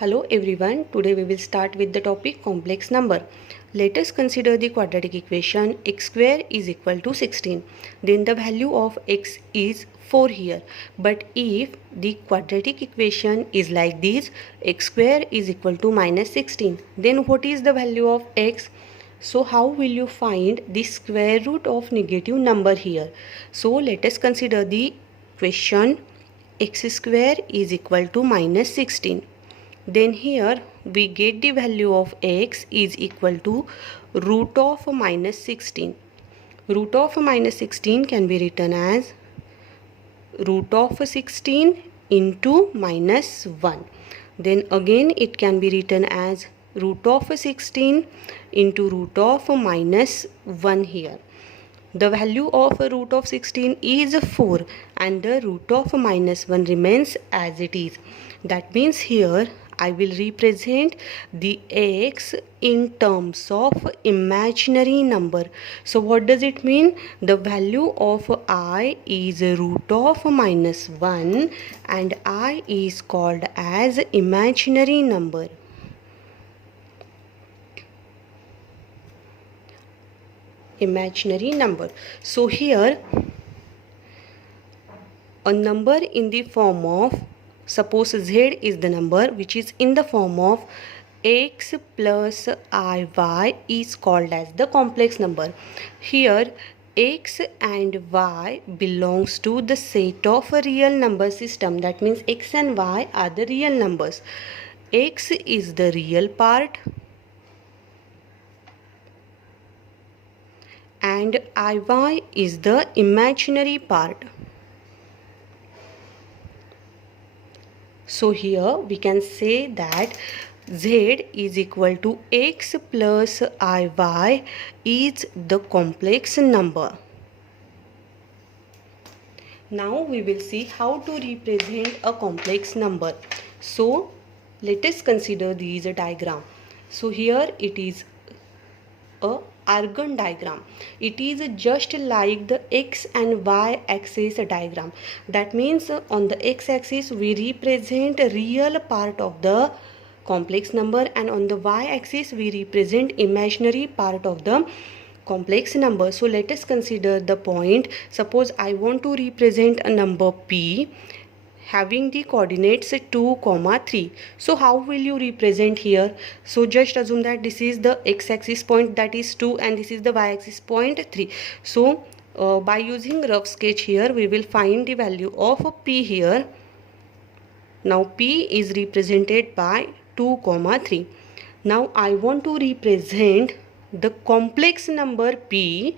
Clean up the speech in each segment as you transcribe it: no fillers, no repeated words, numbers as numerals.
Hello everyone, today we will start with the topic complex number. Let us consider the quadratic equation x square is equal to 16. Then the value of x is 4 here. But if the quadratic equation is like this, x square is equal to minus 16, then what is the value of x? So how will you find the square root of negative number here? So let us consider the question x square is equal to minus 16. Then here we get the value of x is equal to root of minus 16. Root of minus 16 can be written as root of 16 into minus 1. Then again it can be written as root of 16 into root of minus 1 here. The value of root of 16 is 4 and the root of minus 1 remains as it is. That means here I will represent the x in terms of imaginary number. So what does it mean? The value of I is root of minus 1 and I is called as imaginary number. Imaginary number. So here a number in the form of, suppose z is the number which is in the form of x plus iy is called as the complex number. Here x and y belongs to the set of a real number system. That means x and y are the real numbers. X is the real part and iy is the imaginary part. So here we can say that z is equal to x plus iy is the complex number. Now we will see how to represent a complex number. So let us consider these diagram. So here it is a Argand diagram. It is just like the x and y axis diagram. That means on the x axis we represent a real part of the complex number and on the y axis we represent imaginary part of the complex number. So let us consider the point. Suppose I want to represent a number p having the coordinates 2, 3. So how will you represent here? So just assume that this is the x-axis point, that is 2, and this is the y-axis point 3. So by using rough sketch here we will find the value of p here. Now p is represented by 2, 3. Now I want to represent the complex number p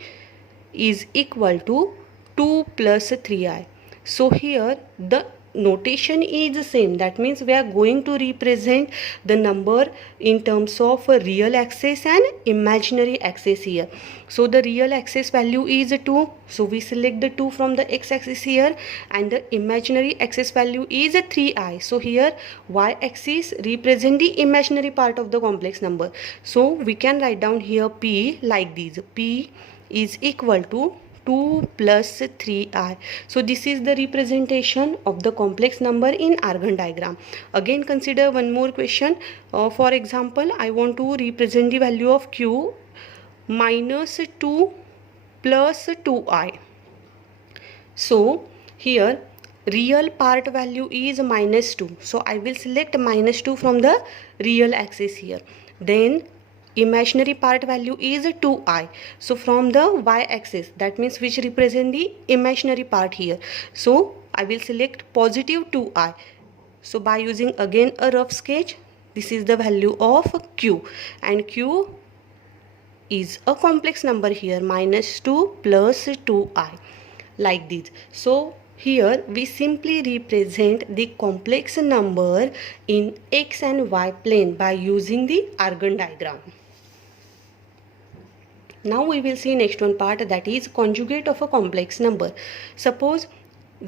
is equal to 2 plus 3i. So here the notation is the same. That means we are going to represent the number in terms of a real axis and imaginary axis here. So the real axis value is 2, so we select the 2 from the x-axis here, and the imaginary axis value is 3i. So here y-axis represent the imaginary part of the complex number. So we can write down here p like this: p is equal to 2 plus 3i. So this is the representation of the complex number in Argand diagram. Again consider one more question. For example, I want to represent the value of q minus 2 plus 2i. So here real part value is minus 2. So I will select minus 2 from the real axis here. Then imaginary part value is 2i. So from the y-axis, that means which represent the imaginary part here. So I will select positive 2i. So by using again a rough sketch, this is the value of q, and q is a complex number here, minus 2 plus 2i, like this. So here we simply represent the complex number in x and y plane by using the Argand diagram. Now we will see next one part, that is conjugate of a complex number. Suppose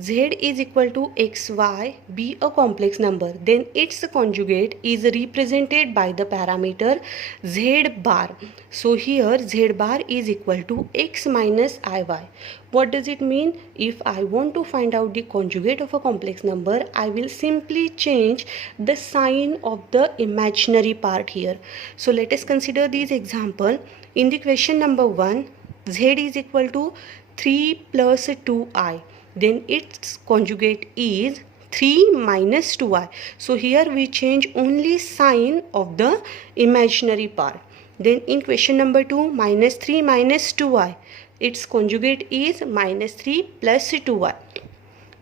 z is equal to xy be a complex number, then its conjugate is represented by the parameter z bar. So here z bar is equal to x minus iy. What does it mean? If I want to find out the conjugate of a complex number, I will simply change the sign of the imaginary part here. So let us consider this example. In the question number 1, z is equal to 3 plus 2i. Then its conjugate is 3 minus 2i. So here we change only sign of the imaginary part. Then in question number 2, minus 3 minus 2i. Its conjugate is minus 3 plus 2i.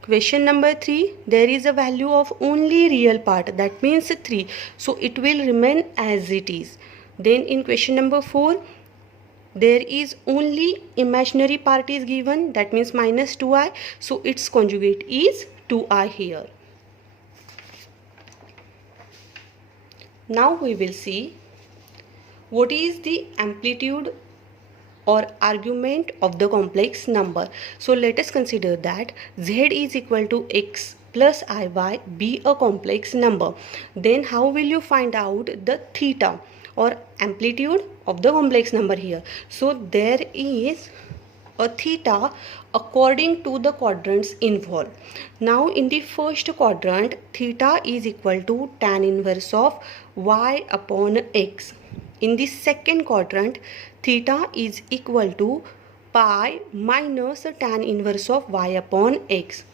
Question number 3, there is a value of only real part, that means 3. So it will remain as it is. Then in question number 4, there is only imaginary part is given, that means minus 2i. So its conjugate is 2i here. Now we will see what is the amplitude or argument of the complex number. So let us consider that z is equal to x plus iy be a complex number. Then how will you find out the theta or amplitude of the complex number here? So there is a theta according to the quadrants involved. Now in the first quadrant, theta is equal to tan inverse of y upon x. In the second quadrant, theta is equal to pi minus tan inverse of y upon x.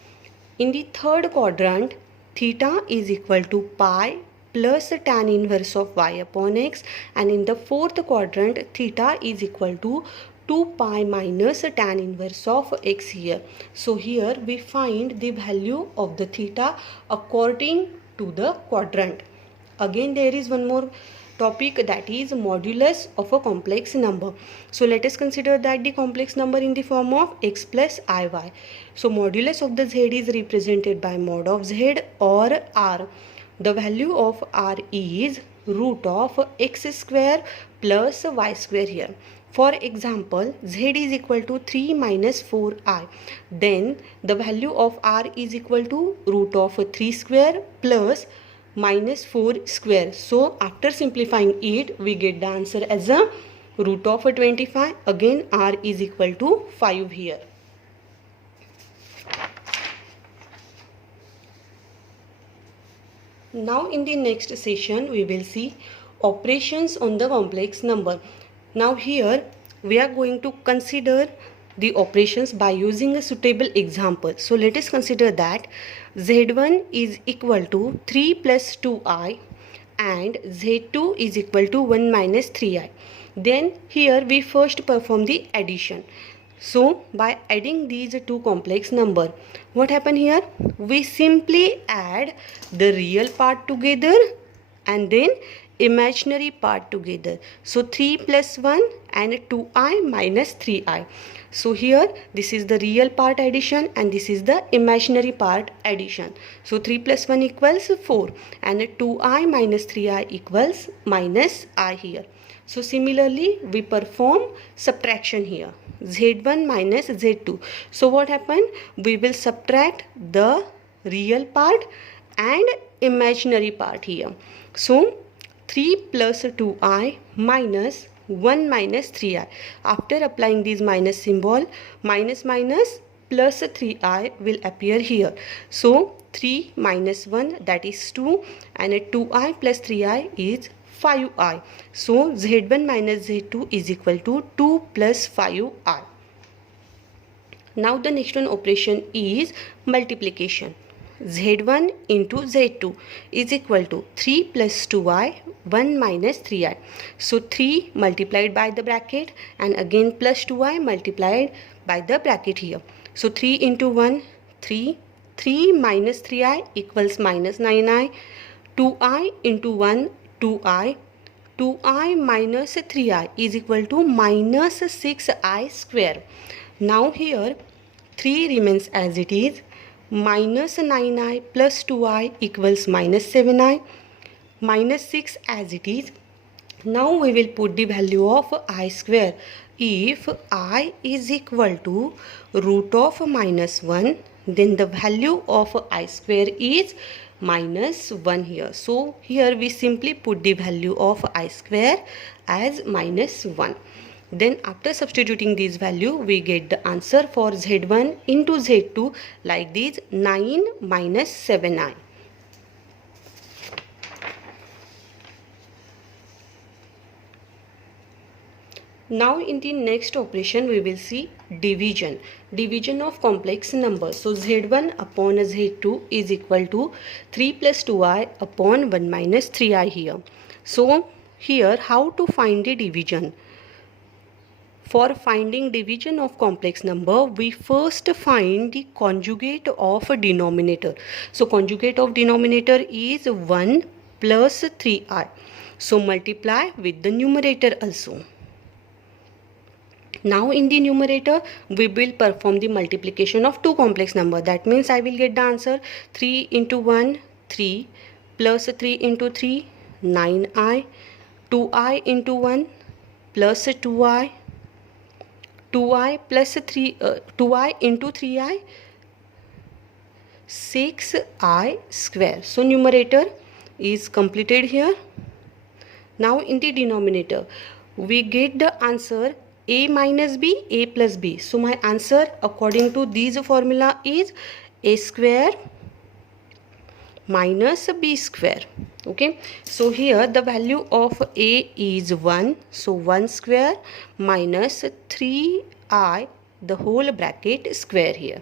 In the third quadrant, theta is equal to pi plus tan inverse of y upon x, and in the fourth quadrant, theta is equal to 2 pi minus tan inverse of x here. So here we find the value of the theta according to the quadrant. Again there is one more topic, that is modulus of a complex number. So let us consider that the complex number in the form of x plus iy. So modulus of the z is represented by mod of z or r. The value of r is root of x square plus y square here. For example, z is equal to 3 minus 4i. Then the value of r is equal to root of 3 square plus minus 4 square. So after simplifying it, we get the answer as a root of 25. Again r is equal to 5 here. Now in the next session we will see operations on the complex number. Now here we are going to consider the operations by using a suitable example. So let us consider that z1 is equal to 3 plus 2i and z2 is equal to 1 minus 3i. Then here we first perform the addition. So by adding these two complex number, what happened here? We simply add the real part together and then imaginary part together. So 3 plus 1 and 2i minus 3i. So here this is the real part addition and this is the imaginary part addition. So 3 plus 1 equals 4 and 2i minus 3i equals minus I here. So similarly we perform subtraction here, z1 minus z2. So what happened? We will subtract the real part and imaginary part here. So 3 plus 2i minus 1 minus 3i. After applying this minus symbol, minus minus plus 3i will appear here. So 3 minus 1, that is 2, and 2i plus 3i is 5i. So z1 minus z2 is equal to 2 plus 5i. Now the next one operation is multiplication. z1 into z2 is equal to 3 plus 2i 1 minus 3i. So 3 multiplied by the bracket and again plus 2i multiplied by the bracket here. So 3 into 1, 3. 3 minus 3i equals minus 9i. 2i into 1, 2i. 2i minus 3i is equal to minus 6i square. Now here 3 remains as it is. Minus 9i plus 2i equals minus 7i. Minus 6 as it is. Now we will put the value of I square. If I is equal to root of minus 1, then the value of I square is minus 1 here. So here we simply put the value of I square as minus 1. Then after substituting this value, we get the answer for Z1 into Z2 like this, 9 minus 7i. Now in the next operation we will see division of complex numbers. So Z1 upon Z2 is equal to 3 plus 2i upon 1 minus 3i here. So here how to find the division? For finding division of complex number, we first find the conjugate of a denominator. So conjugate of denominator is 1 plus 3i. So multiply with the numerator also. Now in the numerator, we will perform the multiplication of two complex number. That means I will get the answer 3 into 1, 3 plus 3 into 3, 9i, 2i into 1 plus 2i, 2i plus 2i into 3i, 6i square. So numerator is completed here. Now in the denominator, we get the answer a minus b, a plus b. So my answer according to this formula is a square minus b square. Okay, so here the value of a is 1. So 1 square minus 3i the whole bracket square here,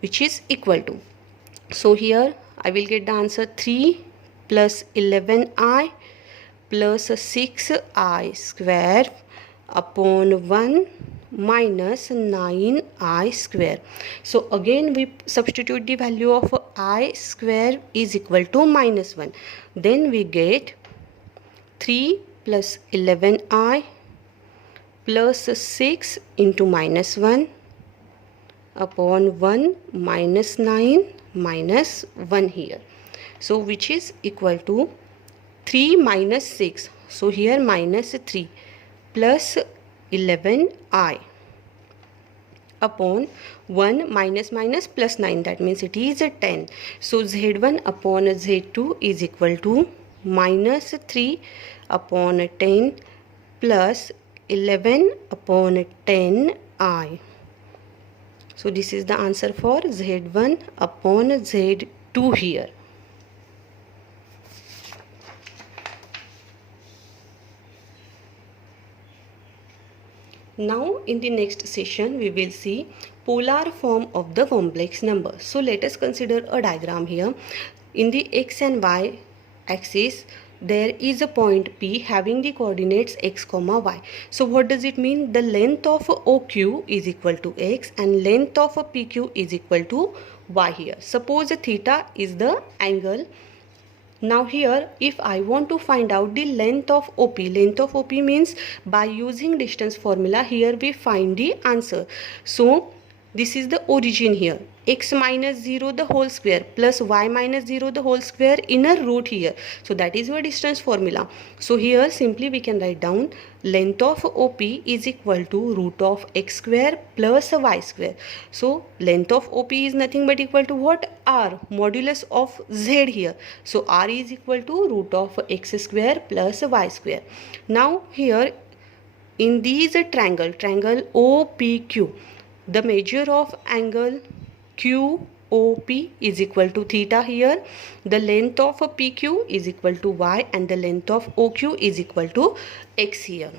which is equal to. So here I will get the answer 3 plus 11i plus 6i square upon 1 minus 9i square. So again we substitute the value of I square is equal to minus 1. Then we get 3 plus 11i plus 6 into minus 1 upon 1 minus 9 minus 1 here. So which is equal to 3 minus 6. So here minus 3 plus 11i upon 1 minus minus plus 9, that means it is 10. So Z1 upon Z2 is equal to minus 3 upon 10 plus 11 upon 10i. So this is the answer for Z1 upon Z2 here. Now in the next session we will see polar form of the complex number. So let us consider a diagram here. In the x and y axis there is a point P having the coordinates x comma y. So what does it mean? The length of OQ is equal to x and length of PQ is equal to y here. Suppose theta is the angle. Now here if I want to find out the length of OP means by using distance formula here we find the answer. So this is the origin here, x minus 0 the whole square plus y minus 0 the whole square inner root here. So that is your distance formula. So here simply we can write down length of OP is equal to root of x square plus y square. So length of OP is nothing but equal to what? R, modulus of z here. So R is equal to root of x square plus y square. Now here in these triangle OPQ, the measure of angle QOP is equal to theta here. The length of PQ is equal to y and the length of OQ is equal to x here.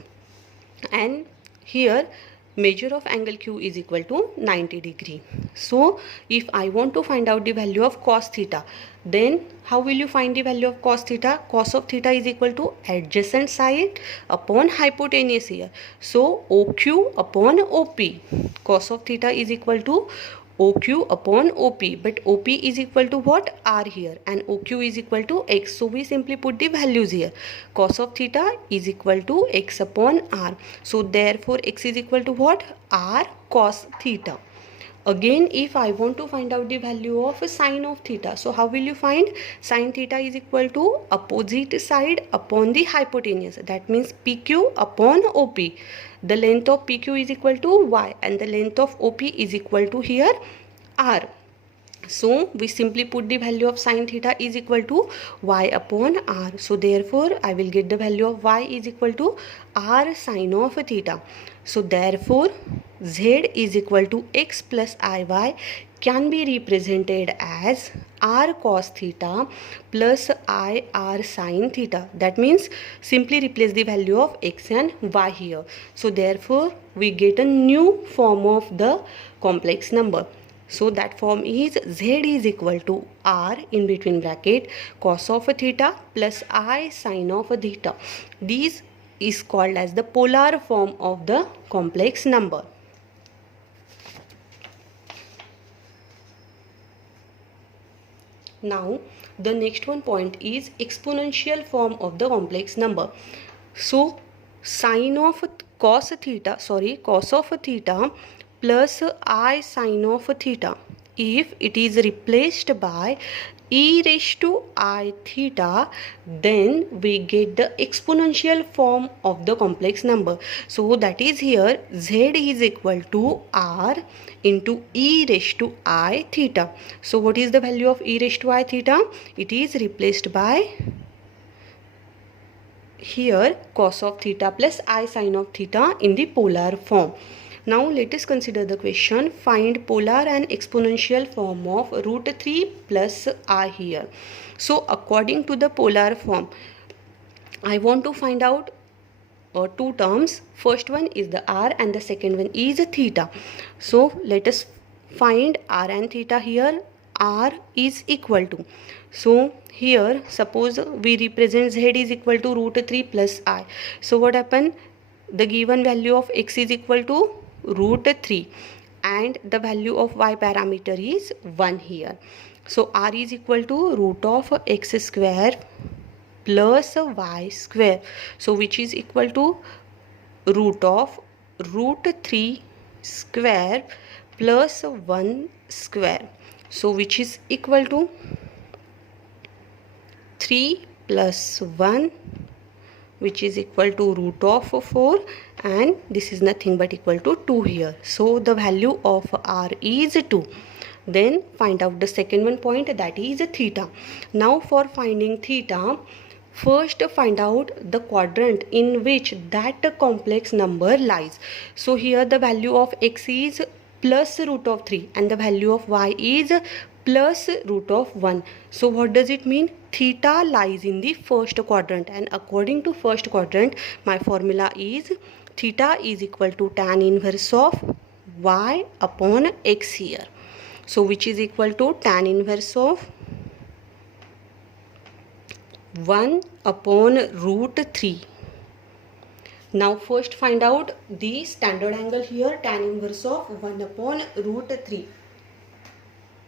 And here measure of angle Q is equal to 90 degree. So if I want to find out the value of cos theta, then how will you find the value of cos theta? Cos of theta is equal to adjacent side upon hypotenuse here. So OQ upon OP. Cos of theta is equal to OQ upon OP, but OP is equal to what? R here and OQ is equal to X. So we simply put the values here. Cos of theta is equal to X upon R. So therefore X is equal to what? R cos theta. Again if I want to find out the value of sine of theta, so how will you find? Sine theta is equal to opposite side upon the hypotenuse. That means PQ upon OP. The length of PQ is equal to y and the length of OP is equal to here r. So we simply put the value of sine theta is equal to y upon r. So therefore I will get the value of y is equal to r sine of theta. So therefore z is equal to x plus iy can be represented as r cos theta plus I r sine theta. That means simply replace the value of x and y here. So therefore we get a new form of the complex number. So that form is z is equal to r in between bracket cos of a theta plus I sine of a theta. This is called as the polar form of the complex number. Now the next one point is exponential form of the complex number. So sine of cos of theta plus I sine of theta, if it is replaced by e raised to I theta, then we get the exponential form of the complex number. So that is here z is equal to r into e raised to I theta. So what is the value of e raised to I theta? It is replaced by here cos of theta plus I sine of theta in the polar form. Now let us consider the question, find polar and exponential form of root 3 plus I here. So according to the polar form, I want to find out two terms. First one is the r and the second one is theta. So let us find r and theta here. R is equal to, so here suppose we represent z is equal to root 3 plus I. So what happened? The given value of x is equal to root 3 and the value of y parameter is 1 here. So r is equal to root of x square plus y square, so which is equal to root of root 3 square plus 1 square, so which is equal to 3 plus 1, which is equal to root of 4, and this is nothing but equal to 2 here. So the value of r is 2. Then find out the second one point, that is theta. Now for finding theta, first find out the quadrant in which that complex number lies. So here the value of x is plus root of 3 and the value of y is plus root of 1. So what does it mean? Theta lies in the first quadrant, and according to first quadrant my formula is theta is equal to tan inverse of y upon x here. So which is equal to tan inverse of 1 upon root 3. Now first find out the standard angle here, tan inverse of 1 upon root 3.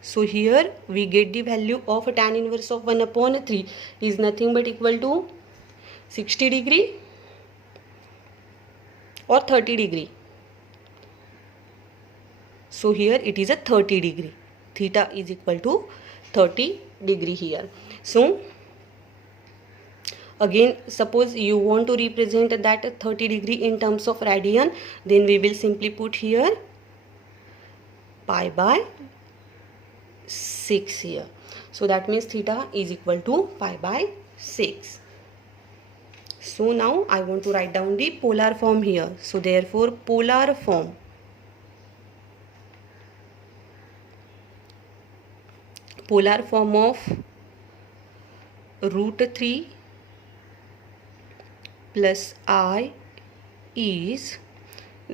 So here we get the value of tan inverse of 1 upon 3 is nothing but equal to 60 degree or 30 degree. So here it is a 30 degree. Theta is equal to 30 degree here. So again, suppose you want to represent that 30 degree in terms of radian, then we will simply put here pi by 6 here. So that means theta is equal to pi by 6. So now I want to write down the polar form here. So therefore polar form of root 3 plus I is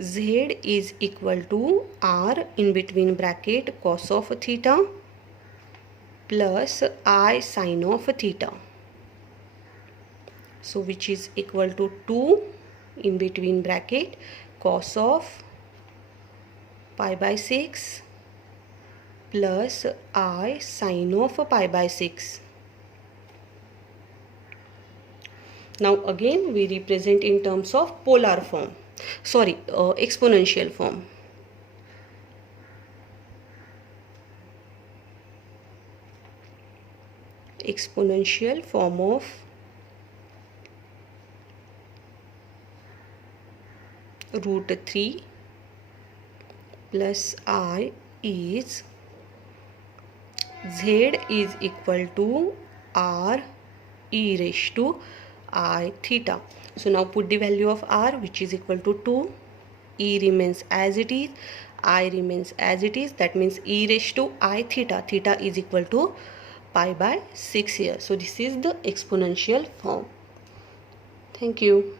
z is equal to r in between bracket cos of theta plus I sine of theta. So which is equal to 2 in between bracket cos of pi by 6 plus I sine of pi by 6. Now again we represent in terms of polar form, exponential form. Exponential form of root 3 plus I is Z is equal to R e raised to I theta. So now put the value of R, which is equal to 2. E remains as it is, I remains as it is. That means e raised to I theta. Theta is equal to pi by 6 here. So this is the exponential form. Thank you.